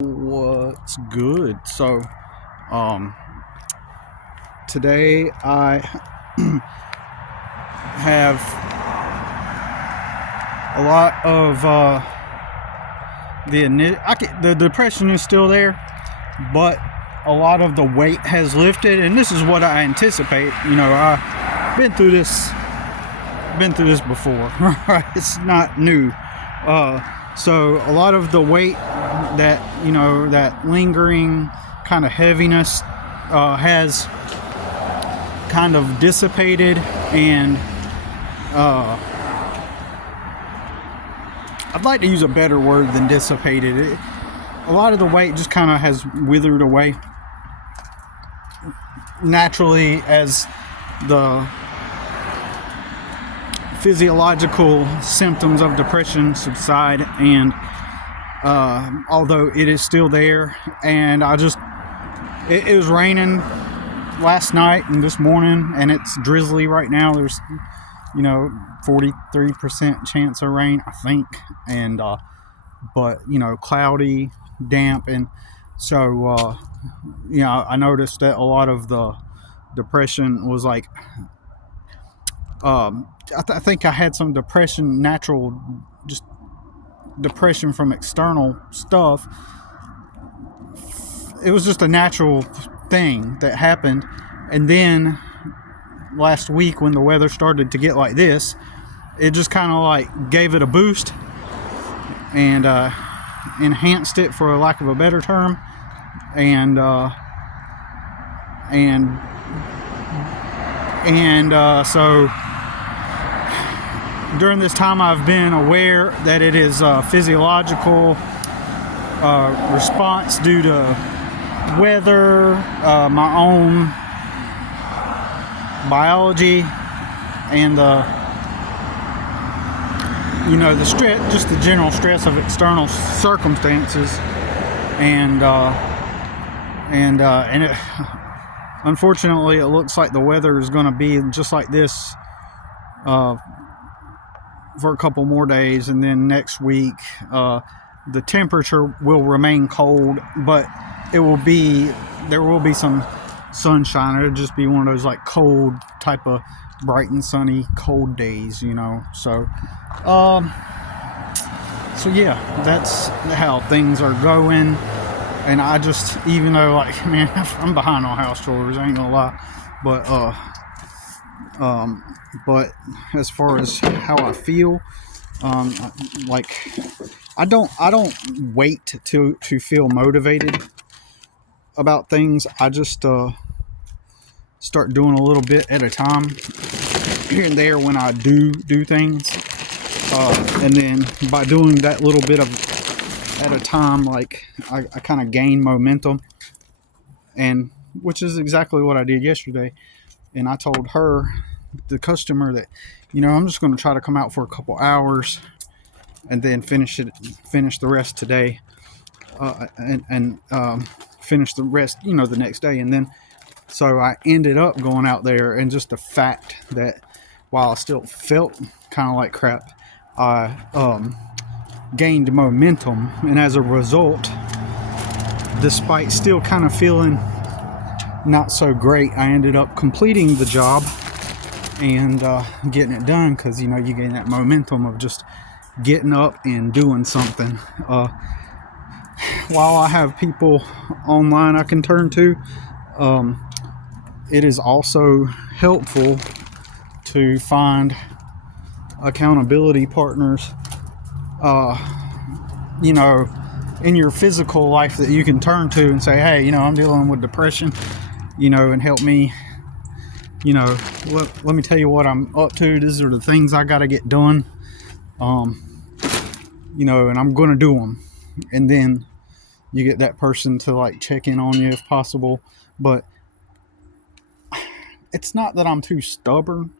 What's good? Um, today I have a lot of the depression is still there, but a lot of the weight has lifted, and this is what I anticipate. I've been through this before. It's not new. So a lot of the weight that lingering kind of heaviness has kind of dissipated, and I'd like to use a better word than dissipated. A lot of the weight just kind of has withered away naturally as the physiological symptoms of depression subside, and although it is still there, and it was raining last night and this morning, and it's drizzly right now. There's 43% chance of rain, I think, and but cloudy, damp, and so I noticed that a lot of the depression was like I think I had some depression, natural, just depression from external stuff. It was just a natural thing that happened, and then last week when the weather started to get like this, it just kind of like gave it a boost and enhanced it, for lack of a better term, and so during this time I've been aware that it is a physiological response due to weather, my own biology, and the stress, just the general stress of external circumstances, and it, unfortunately, it looks like the weather is going to be just like this for a couple more days, and then next week the temperature will remain cold, but there will be some sunshine. It'll just be one of those like cold type of bright and sunny cold days, so yeah, that's how things are going. And I just, even though, like, man, I'm behind on house chores, I ain't gonna lie, but as far as how I feel, like, I don't wait to feel motivated about things. I just start doing a little bit at a time here and there when I do things, and then by doing that little bit of at a time, like, I kind of gain momentum, and which is exactly what I did yesterday. And I told her, the customer, that I'm just going to try to come out for a couple hours and then finish the rest today, and finish the rest the next day. And then so I ended up going out there, and just the fact that while I still felt kind of like crap, I gained momentum, and as a result, despite still kind of feeling not so great, I ended up completing the job and getting it done, because you gain that momentum of just getting up and doing something. While I have people online I can turn to, it is also helpful to find accountability partners in your physical life that you can turn to and say, hey, I'm dealing with depression, and help me, let me tell you what I'm up to. These are the things I got to get done, and I'm going to do them. And then you get that person to like check in on you if possible. But it's not that I'm too stubborn,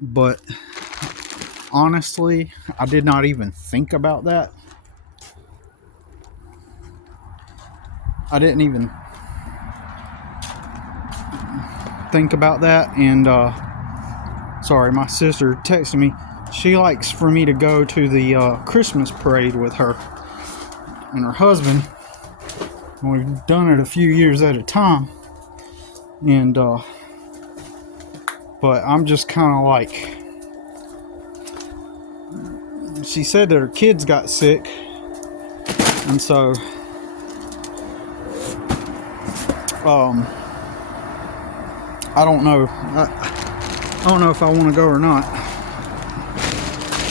but honestly, I did not even think about that. I didn't even think about that. And sorry, my sister texted me. She likes for me to go to the Christmas parade with her. and her husband. And we've done it a few years at a time. And, but I'm just kind of like, she said that her kids got sick. And so, I don't know. I don't know if I want to go or not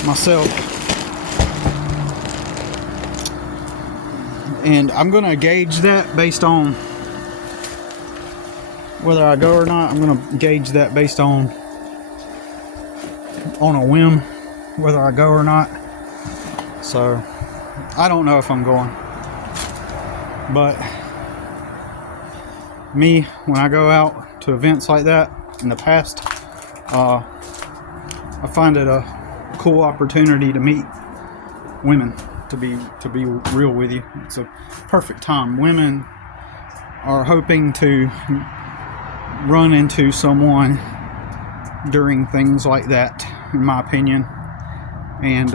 myself. And I'm going to gauge that based on whether I go or not. I'm going to gauge that based on a whim, whether I go or not. So, I don't know if I'm going. But me, when I go out to events like that in the past, I find it a cool opportunity to meet women. To be real with you, it's a perfect time. Women are hoping to run into someone during things like that, in my opinion. And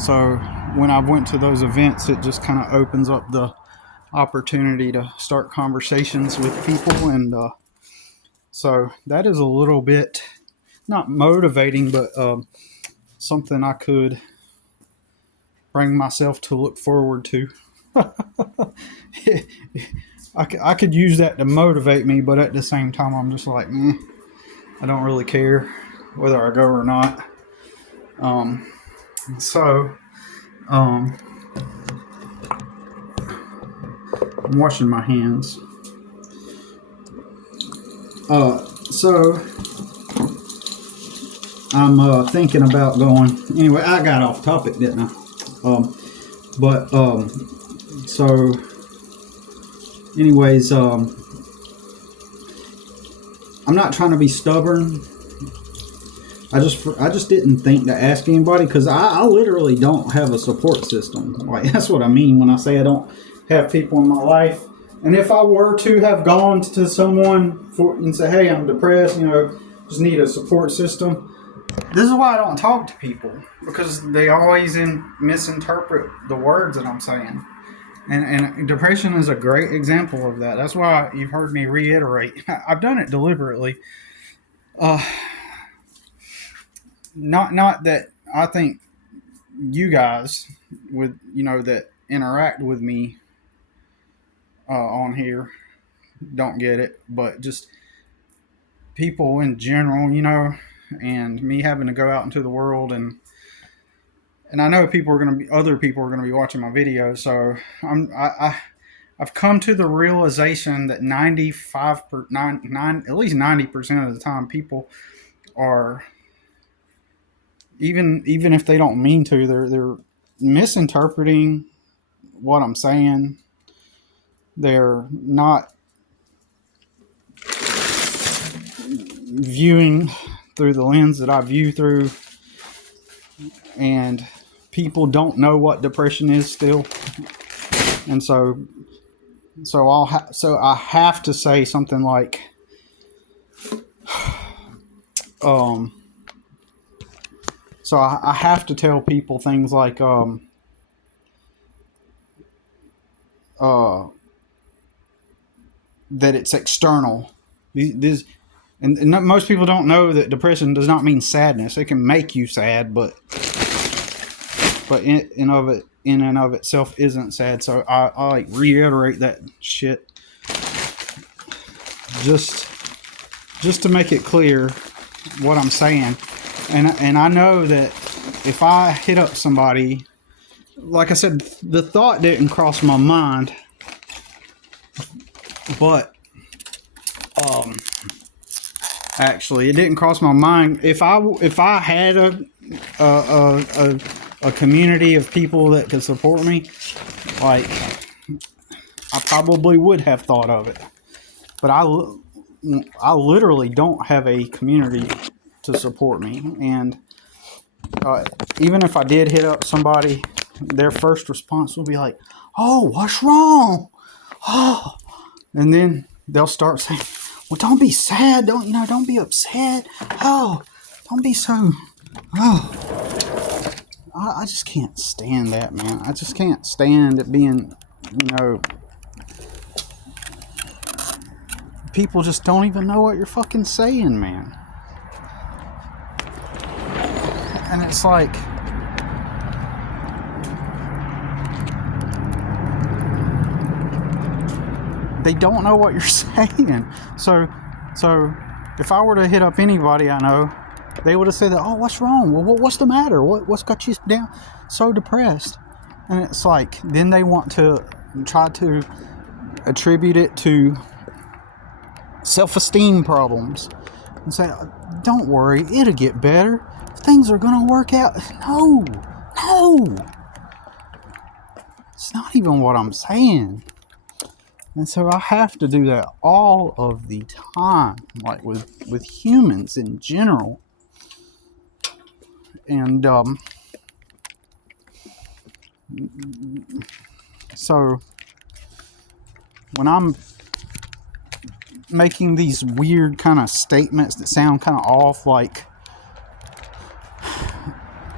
so when I went to those events, it just kind of opens up the opportunity to start conversations with people. And so that is a little bit not motivating, but something I could bring myself to look forward to. I could use that to motivate me, but at the same time I'm just like, I don't really care whether I go or not. I'm washing my hands. So I'm thinking about going. Anyway, I got off topic, didn't I? So anyways, I'm not trying to be stubborn. I just didn't think to ask anybody, because I literally don't have a support system. Like, that's what I mean when I say I don't have people in my life. And if I were to have gone to someone and say, hey, I'm depressed, just need a support system. This is why I don't talk to people, because they always misinterpret the words that I'm saying. And depression is a great example of that. That's why you've heard me reiterate. I've done it deliberately. Not that I think you guys that interact with me on here don't get it, but just people in general, and me having to go out into the world, and I know other people are going to be watching my videos, so I've come to the realization that at least 90% of the time, people are, even if they don't mean to, they're misinterpreting what I'm saying. They're not viewing through the lens that I view through, and people don't know what depression is still. And so I have to say something like, so I have to tell people things like, that it's external. And most people don't know that depression does not mean sadness. It can make you sad, but in and of itself isn't sad. So I like reiterate that shit just to make it clear what I'm saying. And I know that if I hit up somebody, like I said, the thought didn't cross my mind, but actually it didn't cross my mind. If I had a community of people that could support me, like, I probably would have thought of it. But I literally don't have a community to support me. And even if I did hit up somebody, their first response will be like, oh, what's wrong? Oh. And then they'll start saying, well, don't be sad. Don't be upset. Oh, don't be so. Oh, I just can't stand that, man. I just can't stand it being, people just don't even know what you're fucking saying, man. And it's like, they don't know what you're saying. So if I were to hit up anybody I know, they would have said that, oh, what's wrong? Well, what's the matter? What's got you down so depressed? And it's like, then they want to try to attribute it to self-esteem problems and say, don't worry, it'll get better. Things are gonna work out. No. It's not even what I'm saying. And so I have to do that all of the time, like with humans in general. And so when I'm making these weird kind of statements that sound kind of off, like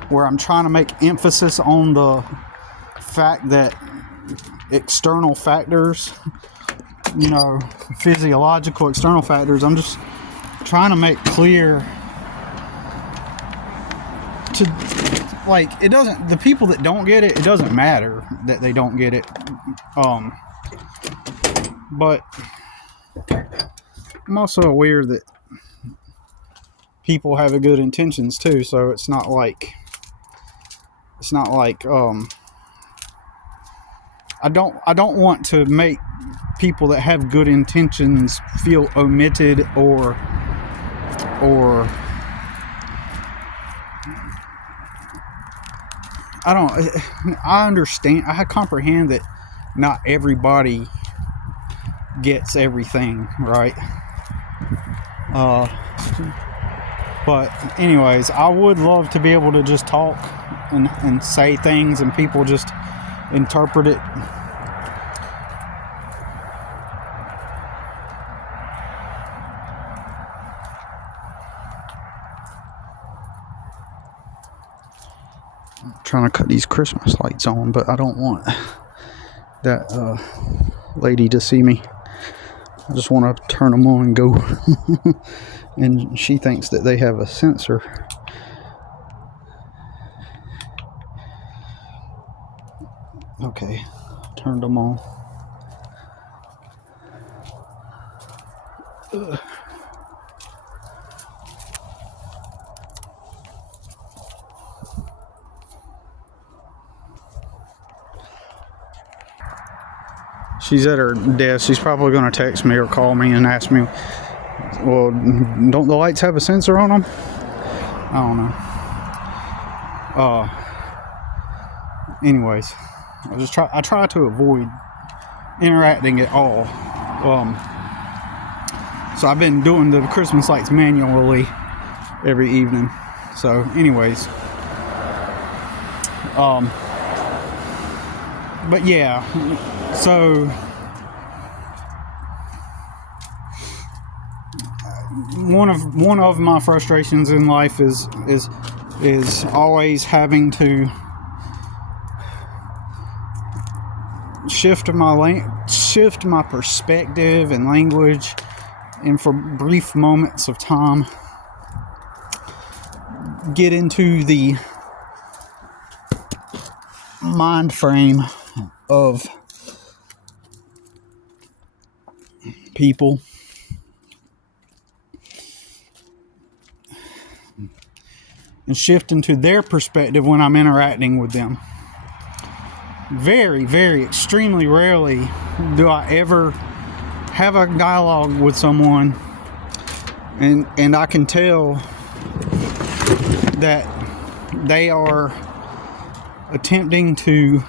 where I'm trying to make emphasis on the fact that external factors, physiological external factors, I'm just trying to make clear to, like, it doesn't, the people that don't get it, it doesn't matter that they don't get it. But I'm also aware that people have good intentions too, so it's not like I don't want to make people that have good intentions feel omitted or I understand, I comprehend that not everybody gets everything, right? But anyways, I would love to be able to just talk and say things and people just interpret it. I'm trying to cut these Christmas lights on, but I don't want that lady to see me. I just want to turn them on and go. And she thinks that they have a sensor. Okay, turned them on. Ugh. She's at her desk. She's probably going to text me or call me and ask me, well, don't the lights have a sensor on them? I don't know. Anyways, I try to avoid interacting at all. So I've been doing the Christmas lights manually every evening. So anyways, but yeah, so one of my frustrations in life is always having to shift my perspective and language, and for brief moments of time get into the mind frame of people and shift into their perspective when I'm interacting with them. Very, very extremely rarely do I ever have a dialogue with someone and I can tell that they are attempting to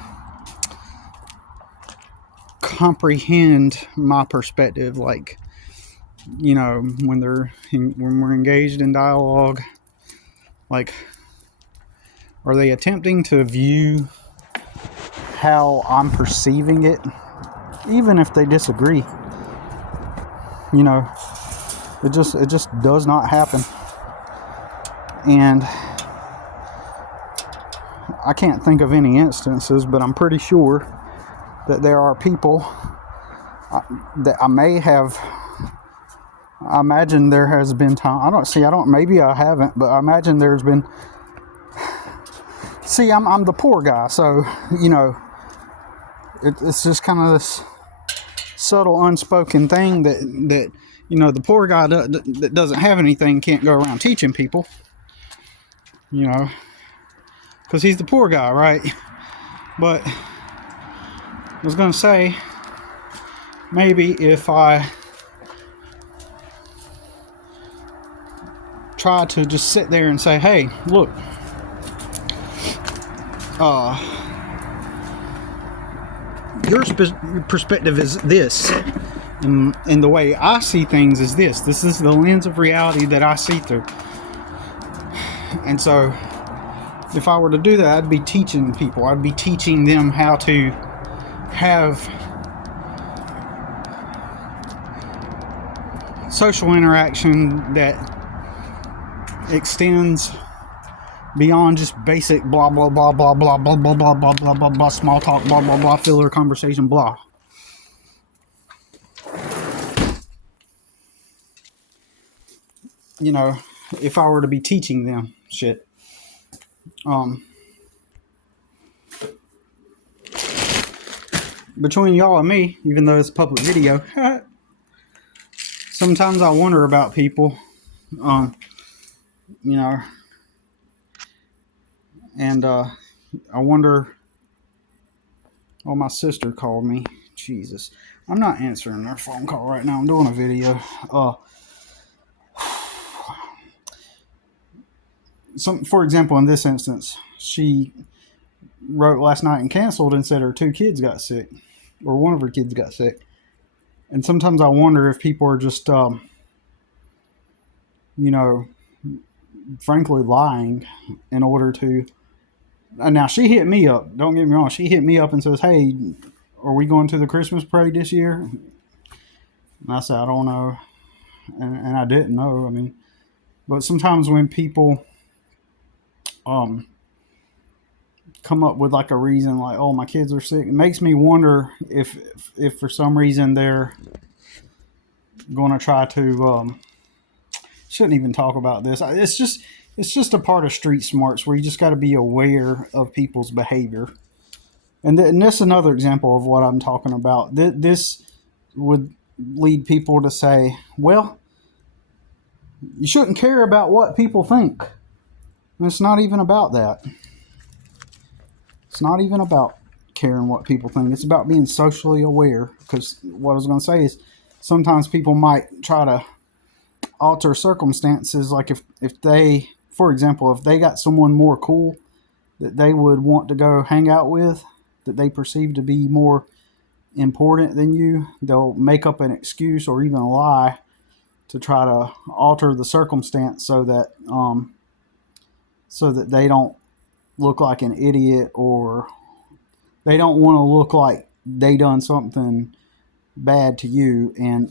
comprehend my perspective, like, when we're engaged in dialogue, like, are they attempting to view how I'm perceiving it, even if they disagree? It just does not happen. And I can't think of any instances, but I'm pretty sure that there are people that I may have. I imagine there has been time. Maybe I haven't, but I imagine there's been. See, I'm the poor guy, so it's just kind of this subtle, unspoken thing that the poor guy that doesn't have anything can't go around teaching people, because he's the poor guy, right? But I was gonna say, maybe if I try to just sit there and say, hey, look, your perspective is this, and the way I see things is this. This is the lens of reality that I see through. And so, if I were to do that, I'd be teaching people. I'd be teaching them how to have social interaction that extends beyond just basic blah blah blah blah blah blah blah blah blah blah blah blah small talk blah blah blah filler conversation blah. If I were to be teaching them shit. Between y'all and me, even though it's a public video, sometimes I wonder about people. And I wonder. Oh, my sister called me. Jesus. I'm not answering her phone call right now. I'm doing a video. For example, in this instance, she wrote last night and canceled and said her 2 kids got sick, or one of her kids got sick. And sometimes I wonder if people are just, frankly lying in order to. Now, she hit me up. Don't get me wrong. She hit me up and says, hey, are we going to the Christmas parade this year? And I said, I don't know. And I didn't know. I mean, but sometimes when people come up with like a reason, like, oh, my kids are sick, it makes me wonder if for some reason they're going to try to shouldn't even talk about this. It's just a part of street smarts where you just got to be aware of people's behavior. And this is another example of what I'm talking about. This would lead people to say, well, you shouldn't care about what people think. And it's not even about that. It's not even about caring what people think. It's about being socially aware. Because what I was going to say is sometimes people might try to alter circumstances. Like if they, for example, if they got someone more cool that they would want to go hang out with, that they perceive to be more important than you, they'll make up an excuse or even a lie to try to alter the circumstance so that they don't look like an idiot, or they don't want to look like they done something bad to you. And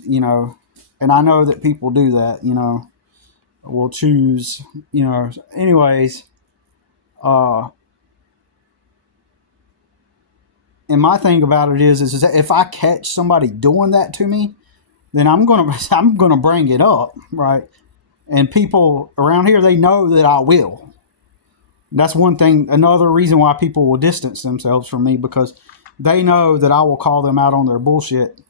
and I know that people do that, will choose, anyways. And my thing about it is that if I catch somebody doing that to me, then I'm gonna bring it up, right? And people around here, they know that I will. That's one thing, another reason why people will distance themselves from me, because they know that I will call them out on their bullshit.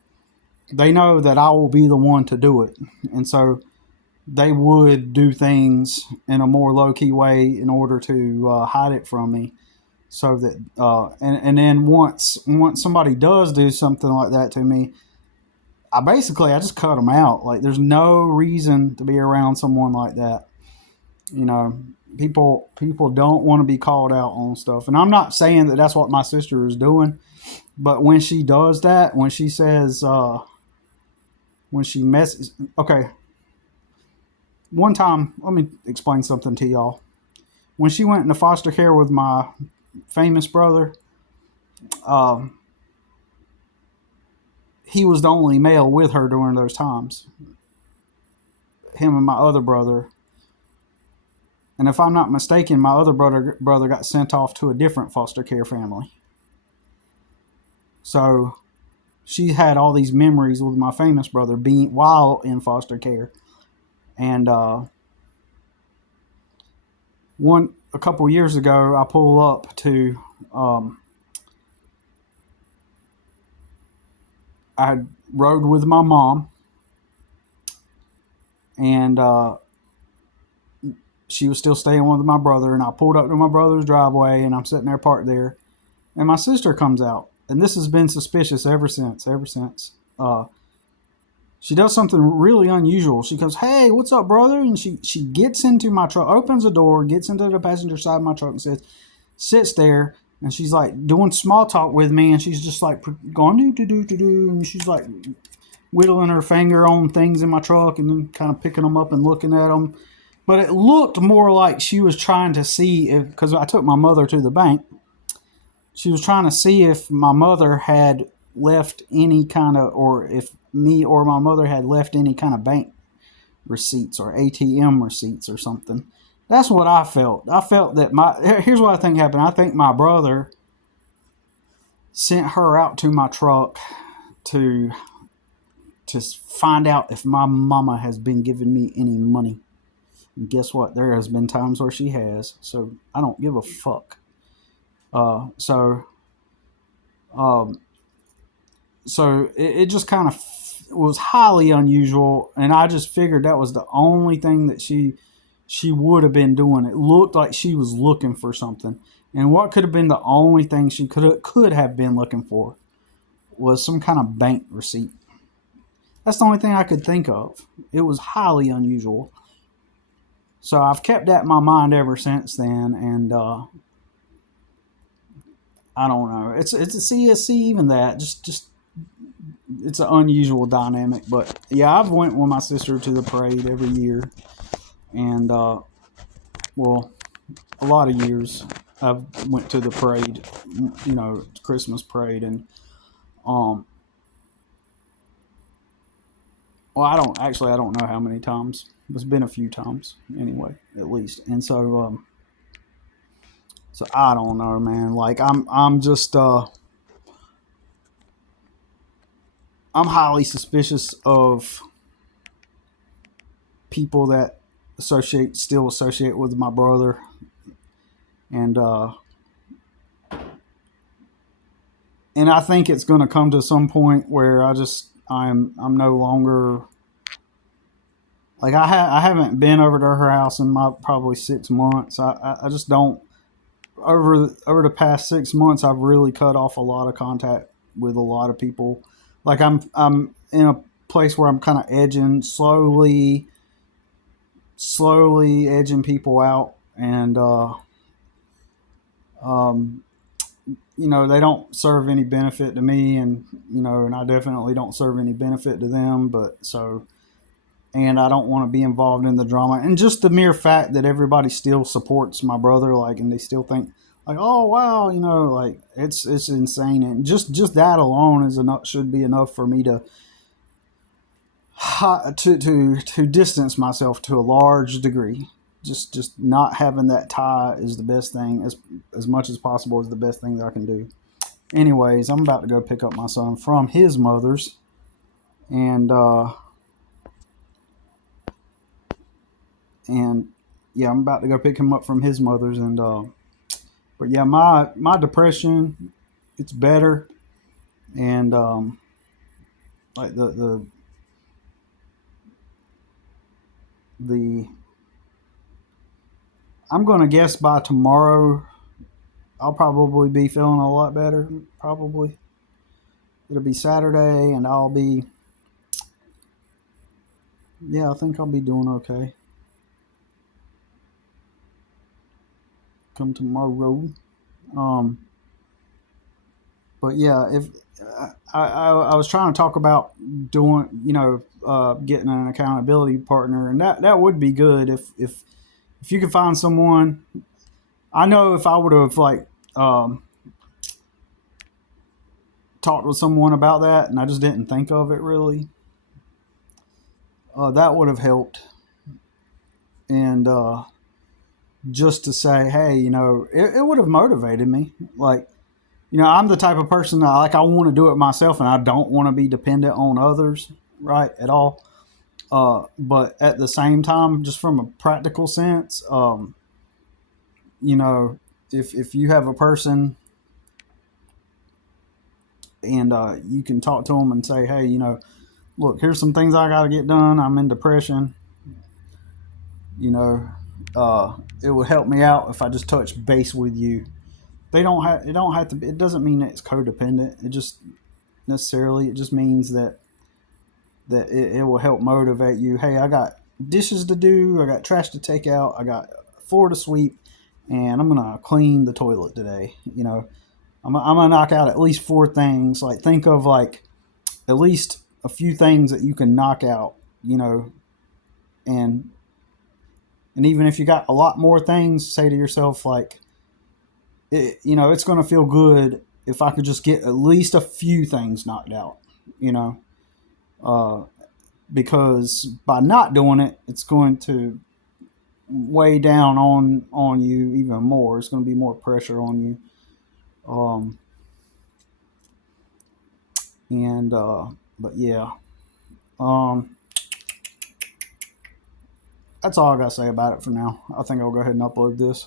They know that I will be the one to do it. And so they would do things in a more low-key way in order to hide it from me. So that, and then once somebody does do something like that to me, I just cut them out. Like, there's no reason to be around someone like that. People don't want to be called out on stuff. And I'm not saying that that's what my sister is doing, but when she does that, when she says, when she messes, okay. One time, let me explain something to y'all. When she went into foster care with my famous brother, he was the only male with her during those times. him and my other brother. And if I'm not mistaken, my other brother got sent off to a different foster care family. So she had all these memories with my famous brother being while in foster care. And a couple years ago, I pull up to I rode with my mom, and she was still staying with my brother. And I pulled up to my brother's driveway, and I'm sitting there parked there, and my sister comes out, and this has been suspicious ever since. She does something really unusual. She goes, "Hey, what's up, brother?" And she gets into my truck, opens the door, gets into the passenger side of my truck, and sits there, and she's like doing small talk with me, and she's just like going do, and she's like whittling her finger on things in my truck, and then kind of picking them up and looking at them. But it looked more like she was trying to see if, because I took my mother to the bank, she was trying to see if my mother had left any kind of, or if me or my mother had left any kind of bank receipts or ATM receipts or something. That's what I felt. I felt that here's what I think happened. I think my brother sent her out to my truck to find out if my mama has been giving me any money. And guess what? There has been times where she has. So I don't give a fuck. So it just kind of was highly unusual, and I just figured that was the only thing that she would have been doing. It looked like she was looking for something, and what could have been the only thing she could have been looking for was some kind of bank receipt. That's the only thing I could think of. It was highly unusual. So I've kept that in my mind ever since then, and I don't know. It's a CSC, even that just it's an unusual dynamic. But yeah, I've went with my sister to the parade every year, and well, a lot of years I've went to the parade, Christmas parade, and well, I don't know how many times. It's been a few times anyway, at least. And so so I don't know, man. Like I'm just I'm highly suspicious of people that still associate with my brother, and I think it's going to come to some point where I'm no longer, like I haven't been over to her house in probably 6 months. I just don't. Over the past 6 months, I've really cut off a lot of contact with a lot of people. Like I'm in a place where I'm kind of slowly edging people out, and they don't serve any benefit to me, and and I definitely don't serve any benefit to them. And I don't want to be involved in the drama. And just the mere fact that everybody still supports my brother, like, and they still think, like, oh wow, like it's insane. And just that alone should be enough for me to distance myself to a large degree. Just not having that tie is the best thing, as much as possible is the best thing that I can do. Anyways, I'm about to go pick up my son from his mother's, and yeah, I'm about to go pick him up from his mother's, and but yeah, my depression, it's better, and like the I'm gonna guess by tomorrow I'll probably be feeling a lot better. Probably it'll be Saturday, and I think I'll be doing okay come tomorrow. But yeah, if I was trying to talk about doing, getting an accountability partner, and that would be good if you could find someone. I know if I would have talked with someone about that, and I just didn't think of it really, that would have helped. and just to say, hey, it would have motivated me. Like, I'm the type of person that, like, I want to do it myself, and I don't want to be dependent on others, right, at all. But at the same time, just from a practical sense, you know, if you have a person and you can talk to them and say, hey, look, here's some things I got to get done. I'm in depression. You know, it would help me out if I just touch base with you. They don't have. It don't have to be. It doesn't mean that it's codependent. It just necessarily. It just means that it will help motivate you. Hey, I got dishes to do. I got trash to take out. I got floor to sweep, and I'm gonna clean the toilet today. I'm gonna knock out at least 4 things. Like, think of, like, at least a few things that you can knock out. And even if you got a lot more things, say to yourself, like, it's going to feel good if I could just get at least a few things knocked out. You know, uh, because by not doing it, it's going to weigh down on you even more. It's going to be more pressure on you. Um, and but yeah, um, that's all I got to say about it for now. I think I'll go ahead and upload this.